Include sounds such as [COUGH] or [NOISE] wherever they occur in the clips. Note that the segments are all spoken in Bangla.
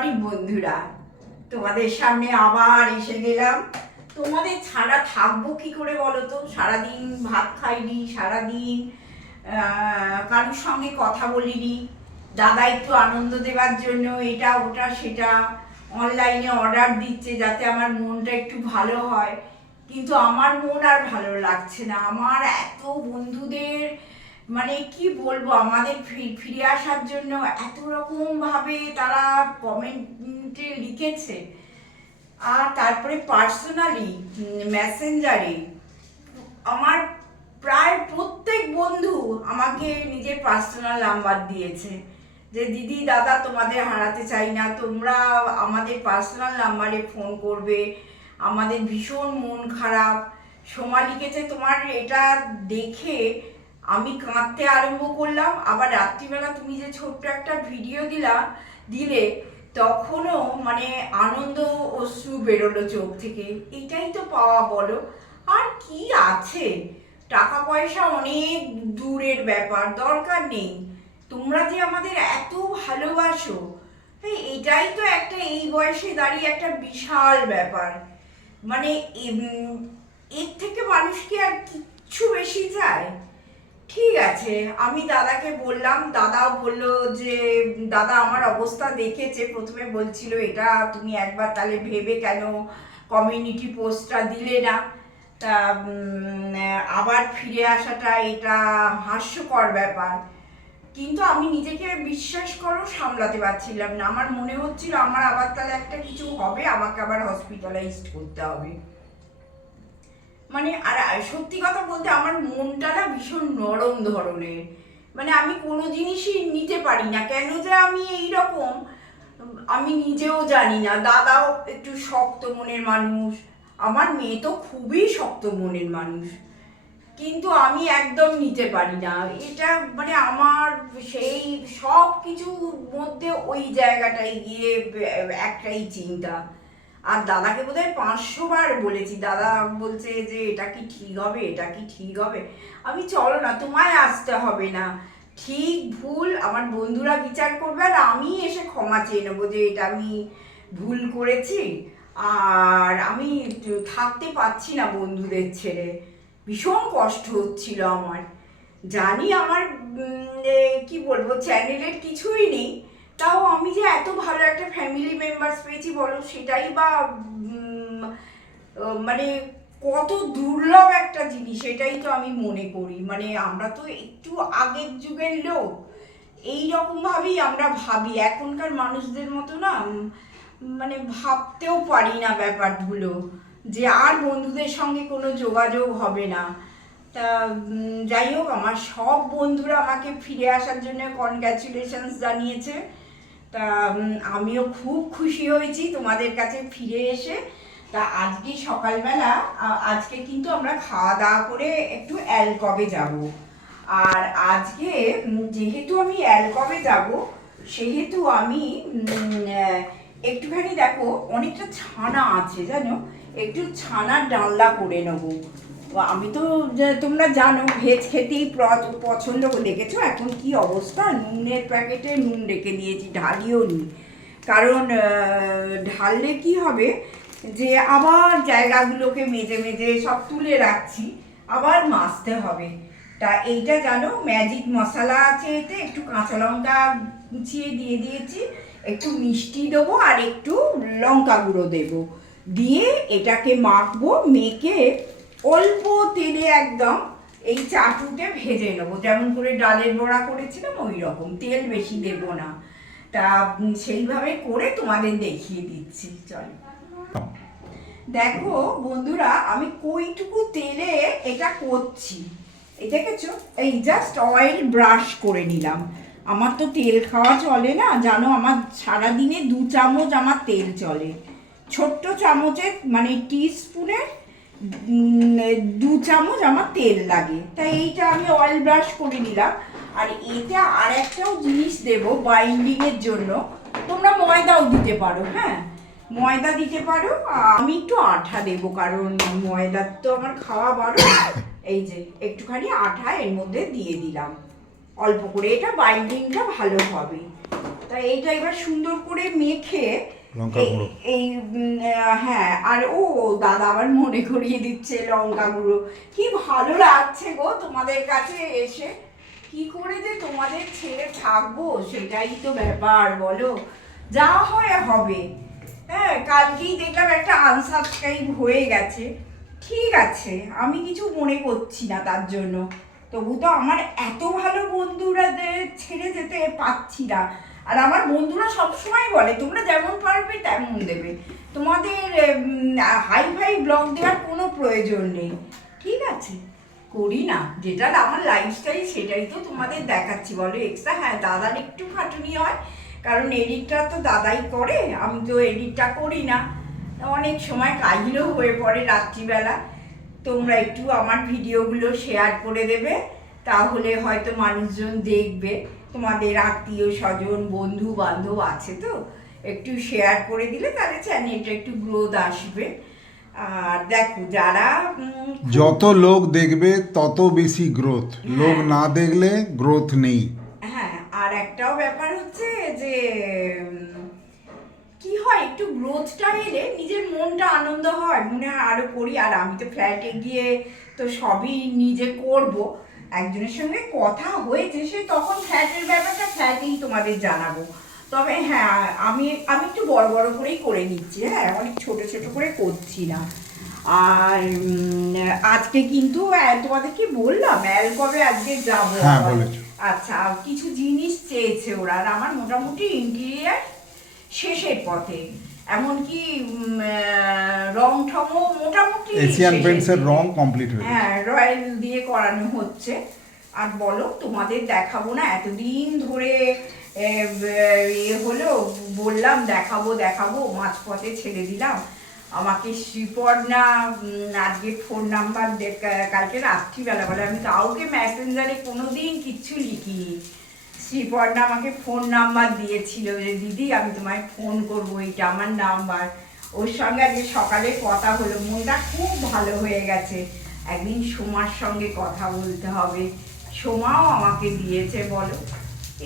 মর্নিং বন্ধুরা, তোমাদের সামনে আবার এসে গেলাম। তোমাদের ছাড়া থাকব কি করে বলো তো? সারাদিন ভাত খাইনি, সারাদিন কারোর সঙ্গে কথা বলিনি। দাদা একটু আনন্দ দেওয়ার জন্য এটা, ওটা, সেটা অনলাইনে অর্ডার দিচ্ছে যাতে আমার মনটা একটু ভালো হয়। কিন্তু আমার মন আর ভালো লাগছে না। আমার এত বন্ধুদের মানে কি বলব, আমাদের ফিরে আসার জন্য এত রকম ভাবে তারা কমেন্টে লিখেছে। আর তারপরে পার্সোনালি মেসেঞ্জারে আমার প্রায় প্রত্যেক বন্ধু আমাকে নিজের পার্সোনাল নাম্বার দিয়েছে। যে, দিদি, দাদা, তোমাদের হারাতে চাই না, তোমরা আমাদের পার্সোনাল নাম্বারে ফোন করবে। আমাদের ভীষণ মন খারাপ। সোমা লিখেছে, তোমার এটা দেখে আমি কাঁদতে আরম্ভ করলাম, আবার রাত্রিবেলা তুমি যে ছোট্ট একটা ভিডিও দিলা, দিলে তখনও মানে আনন্দ অশ্রু বেরোলো চোখ থেকে। এটাই তো পাওয়া বলো। আর কি আছে? টাকা পয়সা অনেক দূরের ব্যাপার, দরকার নেই। তোমরা যে আমাদের এত ভালোবাসো এটাই তো একটা এই বয়সে দাঁড়িয়ে একটা বিশাল ব্যাপার। মানে এর থেকে মানুষ কি আর কিচ্ছু বেশি চায়? ঠিক আছে, আমি দাদাকে বললাম, দাদাও বলল যে, দাদা, আমার অবস্থা দেখেছে, প্রথমে বলছিল এটা, তুমি একবার তাহলে ভেবে কেন কমিউনিটি পোস্টটা দিলে না? তা আবার ফিরে আসাটা এটা হাস্যকর ব্যাপার। কিন্তু আমি নিজেকে বিশ্বাস করো সামলাতে পারছিলাম না। আমার মনে হচ্ছিল, আমার আবার তাহলে একটা কিছু হবে, আমাকে আবার হসপিটালাইজড করতে হবে। মানে আর সত্যি কথা বলতে আমার মনটা না ভীষণ নরম ধরনের। মানে আমি কোনো জিনিসই নিতে পারি না। কেন যে আমি এই রকম আমি নিজেও জানি না। দাদাও একটু শক্ত মনের মানুষ। আমার মেয়ে তো খুবই শক্ত মনের মানুষ। কিন্তু আমি একদম নিতে পারি না। এটা মানে আমার সেই সব কিছুর মধ্যে ওই জায়গাটায় গিয়ে একটাই চিন্তা। আর দাদাকে বোধহয় পাঁচশো বার বলেছি। দাদা বলছে যে, এটা কি ঠিক হবে? এটা কি ঠিক হবে? আমি চলো না, তোমায় আসতে হবে না। ঠিক ভুল, আমার বন্ধুরা বিচার করবে আর আমি এসে ক্ষমা চেয়ে নেব যে, এটা আমি ভুল করেছি। আর আমি থাকতে পারছি না বন্ধুদের ছেড়ে। ভীষণ কষ্ট হচ্ছিল আমার। জানি আমার কি বলব চ্যানেলের কিছুই নেই। তাও আমি যে এত ভালো একটা ফ্যামিলি মেম্বার্স পেয়েছি বলো, সেটাই বা মানে কত দুর্লভ একটা জিনিস এটাই তো আমি মনে করি। মানে আমরা তো একটু আগের যুগের লোক, এই রকম ভাবেই আমরা ভাবি। এখনকার মানুষদের মতো না মানে ভাবতেও পারি না ব্যাপারগুলো, যে আর বন্ধুদের সঙ্গে কোনো যোগাযোগ হবে না। তা যাই হোক, আমার সব বন্ধুরা আমাকে ফিরে আসার জন্য কনগ্র্যাচুলেশনস জানিয়েছে। তা আমিও খুব খুশি হয়েছি তোমাদের কাছে ফিরে এসে। তা আজকে সকালবেলা আজকে কিন্তু আমরা খাওয়া দাওয়া করে একটু অ্যালকবে যাব। আর আজকে যেহেতু আমি অ্যালকবে যাব, সেহেতু আমি একটুখানি দেখো, অনেকটা ছানা আছে, জানো? একটু ছানার ডালনা করে নেব। আমি তো তোমরা জানো, ভেজ খেতেই পছন্দ দেখেছ। এখন কি অবস্থা? নুনের প্যাকেটে নুন রেখে দিয়েছি, ঢালিও নি কারণ ঢাললে কি হবে? যে আবার জায়গাগুলোকে মেজে মেজে সব তুলে রাখছি, আবার মাজতে হবে। তা এইটা জানো, ম্যাজিক মশলা আছে এতে, একটু কাঁচা লঙ্কা কুচিয়ে দিয়ে দিয়েছি। একটু মিষ্টি দেবো আর একটু লঙ্কা গুঁড়ো দেবো। দিয়ে এটাকে মাখবো, মেখে অল্প তেলে একদম এই চাটুতে ভেজে নেব। যেমন করে ডালের বড়া করেছিলাম ওই রকম তেল বেশি দেবো না। তা সেইভাবে করে তোমাদের দেখিয়ে দিচ্ছি। চলো। দেখো বন্ধুরা, আমি কইটুকু তেলে এটা করছি। এই দেখেছ? এই জাস্ট অয়েল ব্রাশ করে নিলাম। আমার তো তেল খাওয়া চলে না, জানো? আমার সারাদিনে দু চামচ আমার তেল চলে। ছোট্ট চামচের মানে টি স্পুনের দু চামচ আমার তেল লাগে। তাই এইটা আমি অয়েল ব্রাশ করে নিলাম। আর এতে আর একটাও জিনিস দেবো বাইন্ডিংয়ের জন্য। তোমরা ময়দাও দিতে পারো হ্যাঁ? ময়দা দিতে পারো। আমি একটু আঠা দেবো, কারণ ময়দার তো আমার খাওয়া বারো এই যে, একটুখানি আঠা এর মধ্যে দিয়ে দিলাম। অল্প করে এটা বাইন্ডিংটা ভালো হবে। তা এইটা এবার সুন্দর করে মেখে লঙ্কা এই- গুঁড়ো। এই হ্যাঁ আর ও দাদা আবার মনে করিয়ে দিচ্ছে লঙ্কা গুঁড়ো। কি ভালো লাগছে গো তোমাদের কাছে এসে। কি করে যে তোমাদের ছেড়ে থাকব সেটাই তো ব্যাপার বলো। যা হয় হবে। হ্যাঁ কালকেই দেখলাম একটা আনসাবস্ক্রাইব হয়ে গেছে। ঠিক আছে আমি কিছু মনে করছি না তার জন্য। তবু তো আমার এত ভালো বন্ধুরা ছেড়ে যেতে পাচ্ছি না। আর আমার বন্ধুরা সবসময় বলে, তোমরা যেমন পারবে, তেমন দেবে। তোমাদের হাই ফাই ব্লগ দেওয়ার কোনো প্রয়োজন নেই। ঠিক আছে, করি না। যেটা আমার লাইফস্টাইল সেটাই তো তোমাদের দেখাচ্ছি। বলো এক্সট্রা হ্যাঁ দাদার একটু খাটুনি হয়। কারণ এডিটটা তো দাদাই করে, আমি তো এডিটটা করি না। অনেক সময় কাহিলও হয়ে পড়ে রাত্রিবেলা। তোমরা একটু আমার ভিডিওগুলো শেয়ার করে দেবে তাহলে হয়তো মানুষজন দেখবে। তোমাদের আত্মীয় স্বজন বন্ধু বান্ধব আছে তো? একটু শেয়ার করে দিলে তাহলে চ্যানেলটা একটু গ্রোথ আসবে। আর দেখো যারা যত লোক দেখবে তত বেশি গ্রোথ লোক না দেখলে গ্রোথ নেই। হ্যাঁ আর একটাও ব্যাপার হচ্ছে যে কি হয়? একটু গ্রোথটা এলে নিজের মনটা আনন্দ হয়। মনে হয় আরও করি। আর আমি তো ফ্ল্যাটে গিয়ে তো সবই নিজে করব। একজনের সঙ্গে কথা হয়েছে সে তখন ফ্ল্যাটের ব্যাপারটা ফ্ল্যাটেই তোমাদের জানাব। তবে হ্যাঁ আমি আমি একটু বড় বড় করেই করে নিচ্ছি। হ্যাঁ অনেক ছোট ছোট করে করছি না। আর আজকে কিন্তু তোমাদেরকে বললাম? অ্যালকবে আজকে যাব হ্যাঁ। আচ্ছা কিছু জিনিস চেয়েছে ওরা। আর আমার মোটামুটি ইন্টেরিয়ার শেষের পথে। এমনকি রং ঠমও মোটামুটি এশিয়ান পেন্টসের রং কমপ্লিট হয়ে হ্যাঁ রয়্যাল দিয়ে করানো হচ্ছে। আর বলো তোমাদের দেখাবো না এতদিন ধরে ইয়ে হলো বললাম দেখাবো দেখাবো মাঝপথে ছেড়ে দিলাম। আমাকে শ্রীপর্ণা আজকে ফোন নাম্বার কালকে রাত্রিবেলা বলে আমি কাউকে মেসেঞ্জারে কোনোদিন কিচ্ছু লিখিনি। শ্রীপর্ণা আমাকে ফোন নাম্বার দিয়েছিল যে, দিদি, আমি তোমায় ফোন করব, এইটা আমার নাম্বার ওর সঙ্গে আজকে সকালে কথা হলো, মনটা খুব ভালো হয়ে গেছে। একদিন সোমার সঙ্গে কথা বলতে হবে। সোমাও আমাকে দিয়েছে, বলো।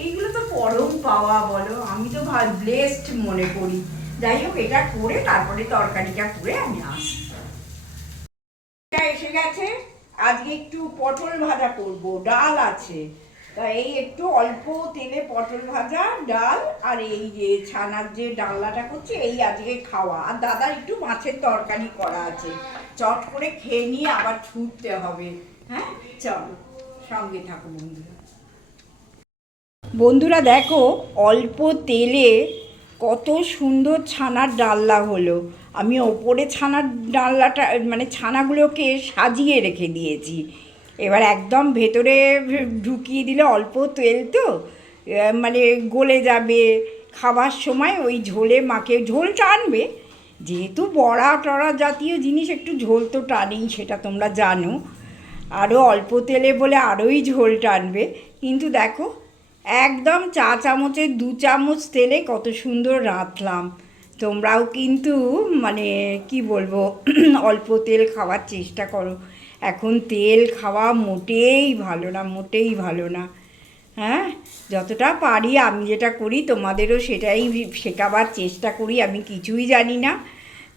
এইগুলো তো পরম পাওয়া, বলো। আমি তো ব্লেসড মনে করি। যাই হোক, এটা করে তারপরে তরকারিটা করে আমি আসি এসে গেছে। আজকে একটু পটল ভাজা করব, ডাল আছে। তা এই একটু অল্প তেলে পটল ভাজা, ডাল আর এই যে ছানার যে ডালনাটা করছে, এই আজকে খাওয়া। আর দাদার একটু মাছের তরকারি করা আছে। চট করে খেয়ে নিয়ে আবার ছুটতে হবে। হ্যাঁ? চল, সঙ্গে থাকো বন্ধুরা। বন্ধুরা দেখো, অল্প তেলে কত সুন্দর ছানার ডালনা হলো। আমি ওপরে ছানার ডালনাটা মানে ছানাগুলোকে সাজিয়ে রেখে দিয়েছি। এবার একদম ভেতরে ঢুকিয়ে দিলে অল্প তেল তো মানে গলে যাবে। খাবার সময় ওই ঝোলে মাকে, ঝোল টানবে যেহেতু বড়া টড়া জাতীয় জিনিস, একটু ঝোল তো টানেই, সেটা তোমরা জানো। আরও অল্প তেলে বলে আরোই ঝোল টানবে কিন্তু দেখো, একদম চা চামচের দু চামচ তেলে কত সুন্দর রাঁধলাম। তোমরাও কিন্তু মানে কি বলব, [CLEARS THROAT] অল্প তেল খাওয়ার চেষ্টা করো। এখন তেল খাওয়া মোটেই ভালো না, মোটেই ভালো না। হ্যাঁ? যতটা পারি আমি যেটা করি, তোমাদেরও সেটাই শেখাবার চেষ্টা করি, আমি কিছুই জানি না।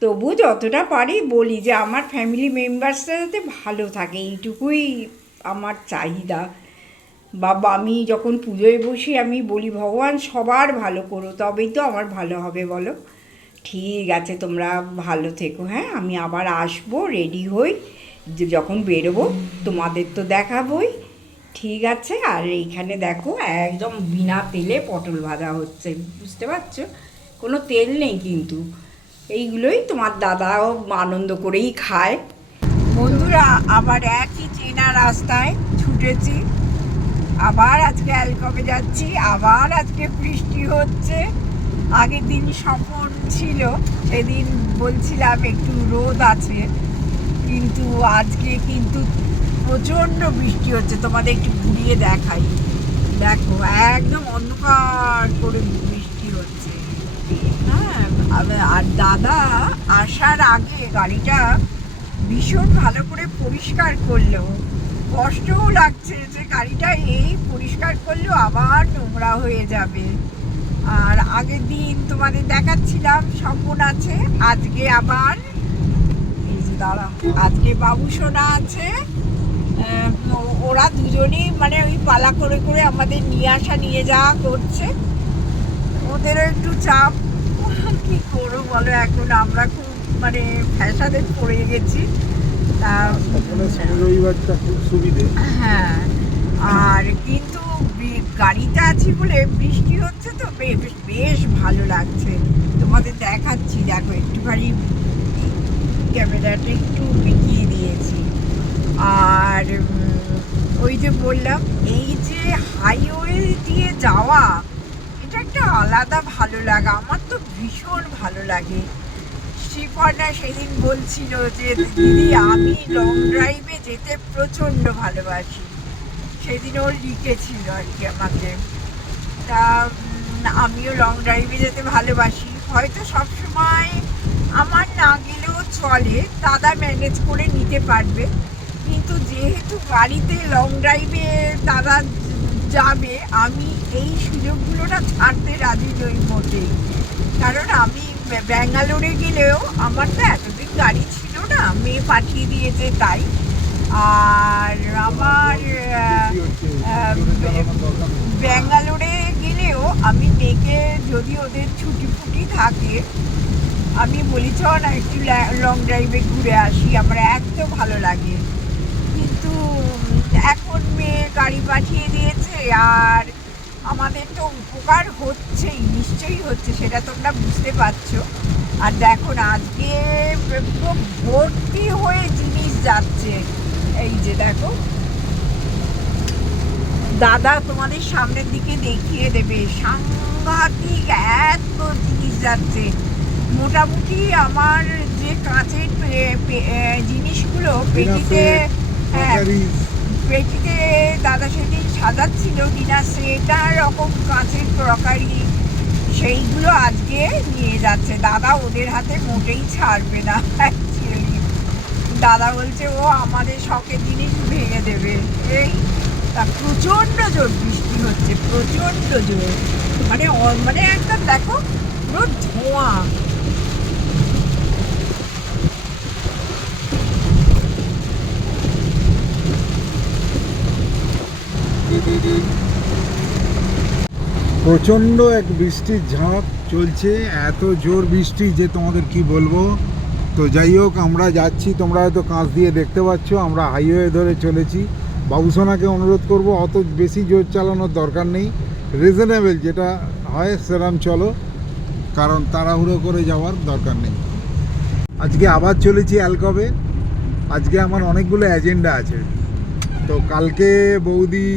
তবু যতটা পারি বলি যে, আমার ফ্যামিলি মেম্বার্সরা যাতে ভালো থাকে, এইটুকুই আমার চাহিদা। বাবা, আমি যখন পুজোয় বসি, আমি বলি, ভগবান সবার ভালো করো, তবেই তো আমার ভালো হবে, বলো। ঠিক আছে, তোমরা ভালো থেকো হ্যাঁ? আমি আবার আসব রেডি হই। যখন বেরোবো তোমাদের তো দেখাবই। ঠিক আছে, আর এইখানে দেখো একদম বিনা তেলে পটল ভাজা হচ্ছে, বুঝতে পারছ? কোনো তেল নেই কিন্তু। এইগুলোই তোমার দাদাও আনন্দ করেই খায়। বন্ধুরা, আবার একই চেনা রাস্তায় ছুটেছি। আবার আজকে অ্যালকমে যাচ্ছি, আবার আজকে বৃষ্টি হচ্ছে। আগের দিন স্বপন ছিল, সেদিন বলছিলাম একটু রোদ আছে। কিন্তু আজকে কিন্তু প্রচণ্ড বৃষ্টি হচ্ছে। তোমাদের একটু ঘুরিয়ে দেখাই। দেখো, একদম অন্ধকার করে বৃষ্টি হচ্ছে। হ্যাঁ আর- দাদা আসার আগে গাড়িটা ভীষণ ভালো করে পরিষ্কার করল কষ্টও লাগছে যে গাড়িটা এই পরিষ্কার করলেও আবার নোংরা হয়ে যাবে। আর আগের দিন তোমাদের দেখাচ্ছিলাম, স্বপন আছে, আজকে আবার দাঁড়া। আজকে বাবু সোনা আছে। ওরা দুজনেই মানে ওই পালা করে করে আমাদের নিয়ে আসা নিয়ে যাওয়া করছে। ওদেরও একটু চাপ। কি করব বলো এখন আমরা খুব মানে ফ্যাশানে পড়ে গেছি। তা রবিবারটা খুব সুবিধে। হ্যাঁ আর কিন্তু গাড়িতে আছি বলে বৃষ্টি হচ্ছে তো বেশ বেশ ভালো লাগছে। তোমাদের দেখাচ্ছি দেখো একটুখানি ক্যামেরাটা একটু বিকিয়ে দিয়েছি আর ওই যে বললাম, এই যে হাইওয়ে দিয়ে যাওয়া, এটা একটা আলাদা ভালো লাগা। আমার তো ভীষণ ভালো লাগে। শ্রীপর্ণা সেদিন বলছিল যে, দিদি, আমি লং ড্রাইভে যেতে প্রচণ্ড ভালোবাসি। সেদিন ও লিখেছিল আর কি আমাকে। তা আমিও লং ড্রাইভে যেতে ভালোবাসি। হয়তো সবসময় আমার না গেলেও চলে, দাদা ম্যানেজ করে নিতে পারবে। কিন্তু যেহেতু গাড়িতে লং ড্রাইভে দাদা যাবে, আমি এই সুযোগগুলোটা ছাড়তে রাজি নই মোটেই কারণ আমি ব্যাঙ্গালোরে গেলেও আমার তো এতদিন গাড়ি ছিল না, মেয়ে পাঠিয়ে দিয়েছে তাই। আর আমার ব্যাঙ্গালোরে গেলেও আমি মেয়েকে যদি ওদের ছুটি ফুটি থাকে আমি বলি চ না একটু লং ড্রাইভে ঘুরে আসি, আমার এত ভালো লাগে। কিন্তু, এখন মেয়ে গাড়ি পাঠিয়ে দিয়েছে, আর আমাদের তো উপকার হচ্ছেই, নিশ্চয়ই হচ্ছে, সেটা তোমরা বুঝতে পারছ। আর দেখো না, আজকে পুরো ভর্তি হয়ে জিনিস যাচ্ছে। এই যে দেখো। দাদা তোমাদের সামনের দিকে দেখিয়ে দেবে, সাংঘাতিক এত জিনিস যাচ্ছে। মোটামুটি আমার যে কাঁচের জিনিসগুলো পেটিতে হ্যাঁ পেটিতে দাদা সেদিন সাজাচ্ছিল ডিনার সেট রকম কাঁচের ক্রকারি সেইগুলো আজকে নিয়ে যাচ্ছে। দাদা ওদের হাতে মোটেই ছাড়বে না অ্যাকচুয়ালি দাদা বলছে ও আমাদের শখের জিনিস ভেঙে দেবে। এই তা প্রচণ্ড জোর বৃষ্টি হচ্ছে প্রচণ্ড জোর। মানে মানে একদম দেখো পুরো ধোঁয়া। প্রচণ্ড এক বৃষ্টির ঝাঁপ চলছে, এত জোর বৃষ্টি যে তোমাদের কি বলব? তো যাই হোক, আমরা যাচ্ছি, তোমরা হয়তো কাঁচ দিয়ে দেখতে পাচ্ছ, আমরা হাইওয়ে ধরে চলেছি। বাবুসোনাকে অনুরোধ করব, অত বেশি জোর চালানোর দরকার নেই। রিজনেবল যেটা হয় সেরকম চলো, কারণ তাড়াহুড়ো করে যাওয়ার দরকার নেই। আজকে আবার চলেছি অ্যালকবে আজকে আমার অনেকগুলো এজেন্ডা আছে। তো কালকে বৌদি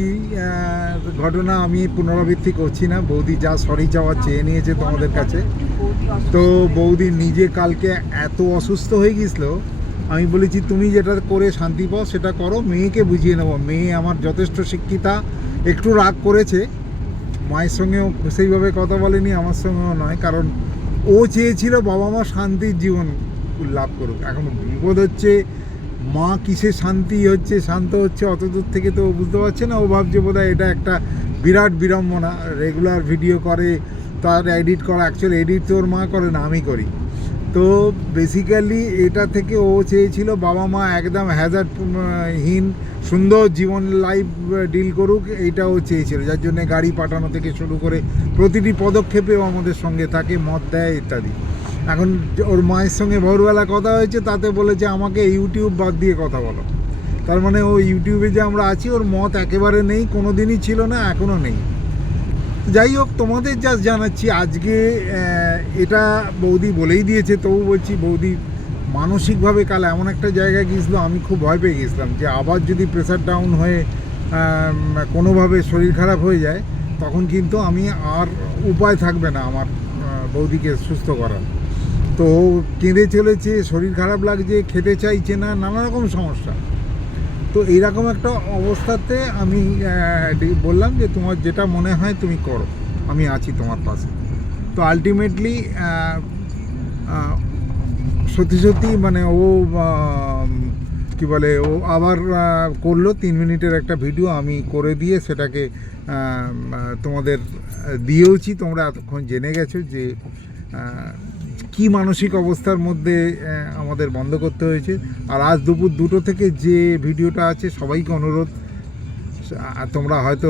ঘটনা আমি পুনরাবৃত্তি করছি না। বৌদি যা সরি চাওয়া চেয়ে নিয়েছে তোমাদের কাছে। তো বৌদি নিজে কালকে এত অসুস্থ হয়ে গেছিল আমি বলেছি, তুমি যেটা করে শান্তি পাও, সেটা করো। মেয়েকে বুঝিয়ে নেব। মেয়ে আমার যথেষ্ট শিক্ষিতা, একটু রাগ করেছে। মায়ের সঙ্গেও সেইভাবে কথা বলেনি, আমার সঙ্গেও নয়। কারণ ও চেয়েছিল বাবা মা শান্তির জীবন লাভ করুক। এখন বিপদ হচ্ছে মা কিসে শান্তি হচ্ছে, শান্ত হচ্ছে, অত দূর থেকে তো বুঝতে পারছে না। ও ভাবছে বোধহয় এটা একটা বিরাট বিড়ম্বনা। রেগুলার ভিডিও করে, তার এডিট করা অ্যাকচুয়ালি এডিট তো ওর মা করে না, আমি করি। তো বেসিক্যালি এটা থেকে ও চেয়েছিল, বাবা মা একদম হ্যাজার্ড হীন, সুন্দর জীবন লাইফ ডিল করুক, এইটা ও চেয়েছিল। যার জন্য গাড়ি পাঠানো থেকে শুরু করে প্রতিটি পদক্ষেপে ও আমাদের সঙ্গে থাকে মত দেয়, ইত্যাদি। এখন ওর মায়ের সঙ্গে ভোরবেলা কথা হয়েছে, তাতে বলেছে আমাকে ইউটিউব বাদ দিয়ে কথা বলো। তার মানে ও ইউটিউবে যে আমরা আছি, ওর মত একেবারে নেই কোনো দিনই ছিল না এখনও নেই। যাই হোক, তোমাদের যা জানাচ্ছি, আজকে এটা বৌদি বলেই দিয়েছে, তবু বলছি বৌদি, মানসিকভাবে কাল এমন একটা জায়গায় গিয়েছিল, আমি খুব ভয় পেয়ে গেছিলাম যে আবার যদি প্রেশার ডাউন হয়ে কোনোভাবে শরীর খারাপ হয়ে যায়, তখন কিন্তু আমি আর উপায় থাকবে না আমার বৌদিকে সুস্থ করার। তো কেঁদে চলেছে, শরীর খারাপ লাগছে, খেতে চাইছে না, নানা রকম সমস্যা। তো এইরকম একটা অবস্থাতে আমি বললাম যে তোমার যেটা মনে হয় তুমি করো। আমি আছি তোমার পাশে। তো আলটিমেটলি সত্যি সত্যি মানে ও কি বলে, ও আবার করল। তিন মিনিটের একটা ভিডিও আমি করে দিয়ে সেটাকে তোমাদের দিয়েওছি। তোমরা এতক্ষণ জেনে গেছো যে কি মানসিক অবস্থার মধ্যে আমাদের বন্ধ করতে হয়েছে। আর আজ দুপুর দুটো থেকে যে ভিডিওটা আছে, সবাইকে অনুরোধ তোমরা হয়তো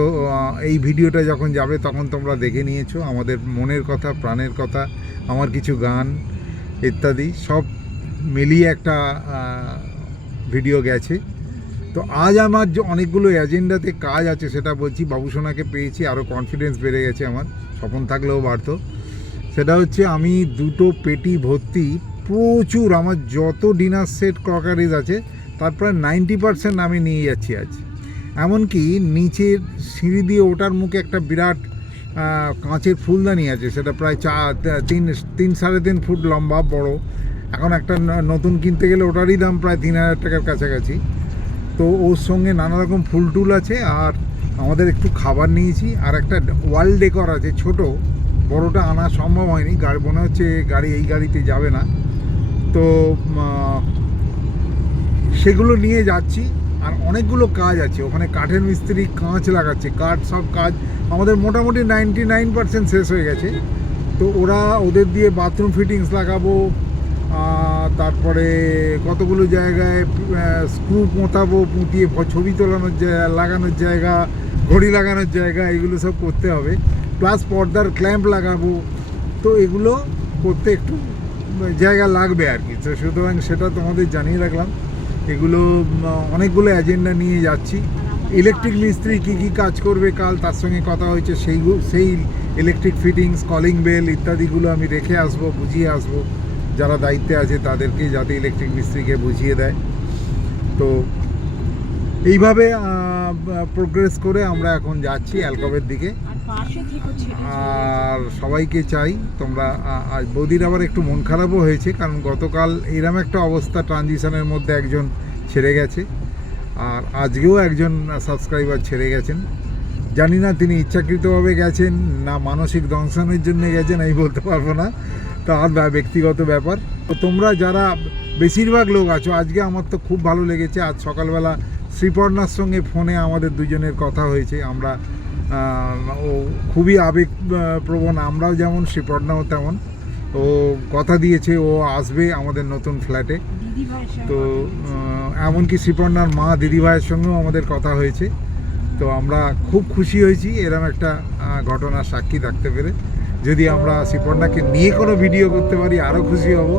এই ভিডিওটা যখন যাবে, তখন তোমরা দেখে নিয়েছো। আমাদের মনের কথা, প্রাণের কথা, আমার কিছু গান ইত্যাদি, সব মিলিয়ে একটা ভিডিও গেছে। তো আজ আমার যে অনেকগুলো এজেন্ডাতে কাজ আছে, সেটা বলছি, বাবুসোনাকে পেয়েছি আরও কনফিডেন্স বেড়ে গেছে আমার। স্বপন থাকলেও বাড়তো। সেটা হচ্ছে আমি দুটো পেটি ভর্তি, প্রচুর, আমার যত ডিনার সেট ক্রকারিজ আছে, তার প্রায় নাইনটি পার্সেন্ট আমি নিয়ে যাচ্ছি আজ। এমনকি নিচের সিঁড়ি দিয়ে ওটার মুখে একটা বিরাট কাঁচের ফুলদানি আছে, সেটা প্রায় চা, তিন তিন সাড়ে তিন ফুট লম্বা, বড়। এখন একটা নতুন কিনতে গেলে ওটারই দাম প্রায় তিন হাজার টাকার কাছাকাছি। তো ওর সঙ্গে নানা রকম ফুল টুল আছে, আর আমাদের একটু খাবার নিয়েছি, আর একটা ওয়াল ডেকর আছে, ছোট। বড়টা আনা সম্ভব হয়নি। গাড়ি, মনে হচ্ছে গাড়ি এই গাড়িতে যাবে না। তো সেগুলো নিয়ে যাচ্ছি। আর অনেকগুলো কাজ আছে। ওখানে কাঠের মিস্ত্রি, কাঁচ লাগাচ্ছে। কাঠ সব কাজ আমাদের মোটামুটি নাইনটি নাইন পার্সেন্ট শেষ হয়ে গেছে। তো ওরা ওদের দিয়ে বাথরুম ফিটিংস লাগাবো। তারপরে কতগুলো জায়গায় স্ক্রু পোঁতাবো, পুঁতিয়ে ছবি তোলানোর জায়গা, লাগানোর জায়গা। ঘড়ি লাগানোর জায়গা, এগুলো সব করতে হবে। প্লাস পর্দার ক্ল্যাম্প লাগাবো। তো এগুলো করতে একটু জায়গা লাগবে আর কি। তো সুতরাং সেটা তোমাদের জানিয়ে রাখলাম। এগুলো অনেকগুলো এজেন্ডা নিয়ে যাচ্ছি। ইলেকট্রিক মিস্ত্রি কী কী কাজ করবে কাল, তার সঙ্গে কথা হয়েছে, সেই সেই ইলেকট্রিক ফিটিংস কলিং বেল ইত্যাদিগুলো আমি রেখে আসব, বুঝিয়ে আসব। যারা দায়িত্বে আছে তাদেরকে যাতে ইলেকট্রিক মিস্ত্রিকে বুঝিয়ে দেয়। তো এইভাবে প্রোগ্রেস করে আমরা এখন যাচ্ছি অ্যালকবের দিকে। আর সবাইকে চাই তোমরা আজ বৌদির আবার একটু মন খারাপও হয়েছে কারণ গতকাল এরম একটা অবস্থা ট্রানজিশনের মধ্যে একজন ছেড়ে গেছে। আর আজকেও একজন সাবস্ক্রাইবার ছেড়ে গেছেন। জানি না তিনি ইচ্ছাকৃতভাবে গেছেন না মানসিক দংশনের জন্য গেছেন আমি বলতে পারব না। তার ব্যা- ব্যক্তিগত ব্যাপার। তো তোমরা যারা বেশিরভাগ লোক আছো আজকে আমার তো খুব ভালো লেগেছে। আজ সকালবেলা শ্রীপর্ণার সঙ্গে ফোনে আমাদের দুজনের কথা হয়েছে আমরা ও খুবই আবেগ প্রবণ আমরাও যেমন শ্রীপর্ণাও তেমন। ও কথা দিয়েছে ও আসবে আমাদের নতুন ফ্ল্যাটে। তো এমনকি শ্রীপর্ণার মা দিদিভাইয়ের সঙ্গেও আমাদের কথা হয়েছে। তো আমরা খুব খুশি হয়েছি এরম একটা ঘটনার সাক্ষী থাকতে পেরে। যদি আমরা শ্রীপর্ণাকে নিয়ে কোনো ভিডিও করতে পারি আরও খুশি হব।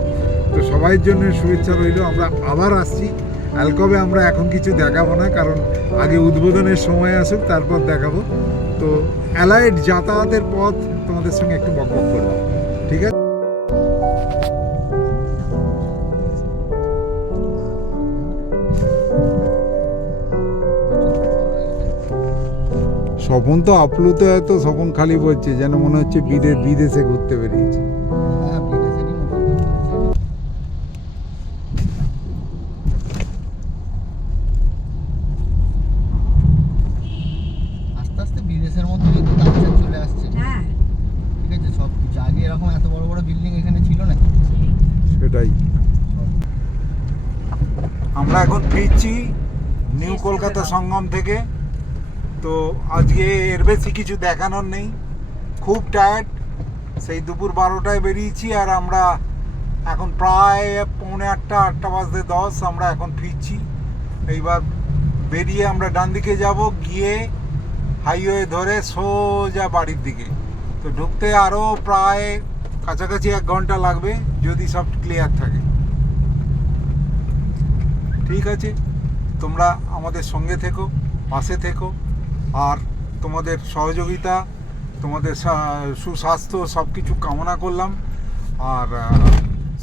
তো সবাইয়ের জন্য শুভেচ্ছা রইল। আমরা আবার আসছি। অ্যালকবে আমরা এখন কিছু দেখাবো না, কারণ আগে উদ্বোধনের সময় আসুক, তারপর দেখাবো। তো অ্যালাইড যাতায়াতের পথ তোমাদের সঙ্গে একটু বক বক করলাম। ঠিক আছে? স্বপন তো আপ্লুত, এত স্বপন খালি বলছে, যেন মনে হচ্ছে বিদে বিদেশে ঘুরতে বেরিয়েছে। কিন্তু কালচার চলে আসছে। হ্যাঁ। ঠিক আছে সব কিছু। আগে এরকম এত বড় বড় বিল্ডিং এখানে ছিল না? সেটাই। আমরা এখন ফিরছি নিউ কলকাতা সঙ্গম থেকে। তো আজকে এর বেশি কিছু দেখানোর নেই। খুব টায়ার্ড সেই দুপুর বারোটায় বেরিয়েছি আর আমরা এখন প্রায় পৌনে আটটা আটটা বাজতে দশ। আমরা এখন ফিরছি। এইবার বেরিয়ে আমরা ডান দিকে যাব। গিয়ে হাইওয়ে ধরে সোজা বাড়ির দিকে। তো ঢুকতে আরও প্রায় কাছাকাছি এক ঘণ্টা লাগবে যদি সব ক্লিয়ার থাকে। ঠিক আছে, তোমরা আমাদের সঙ্গে থেকো, পাশে থেকো, আর তোমাদের সহযোগিতা, তোমাদের সুস্বাস্থ্য সব কিছু কামনা করলাম। আর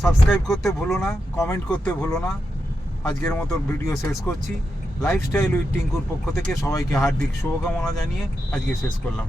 সাবস্ক্রাইব করতে ভুলো না কমেন্ট করতে ভুলো না। আজকের মতো ভিডিও শেষ করছি। লাইফস্টাইল উইথ টিঙ্কুর পক্ষ থেকে সবাইকে হার্দিক শুভকামনা জানিয়ে আজকে শেষ করলাম।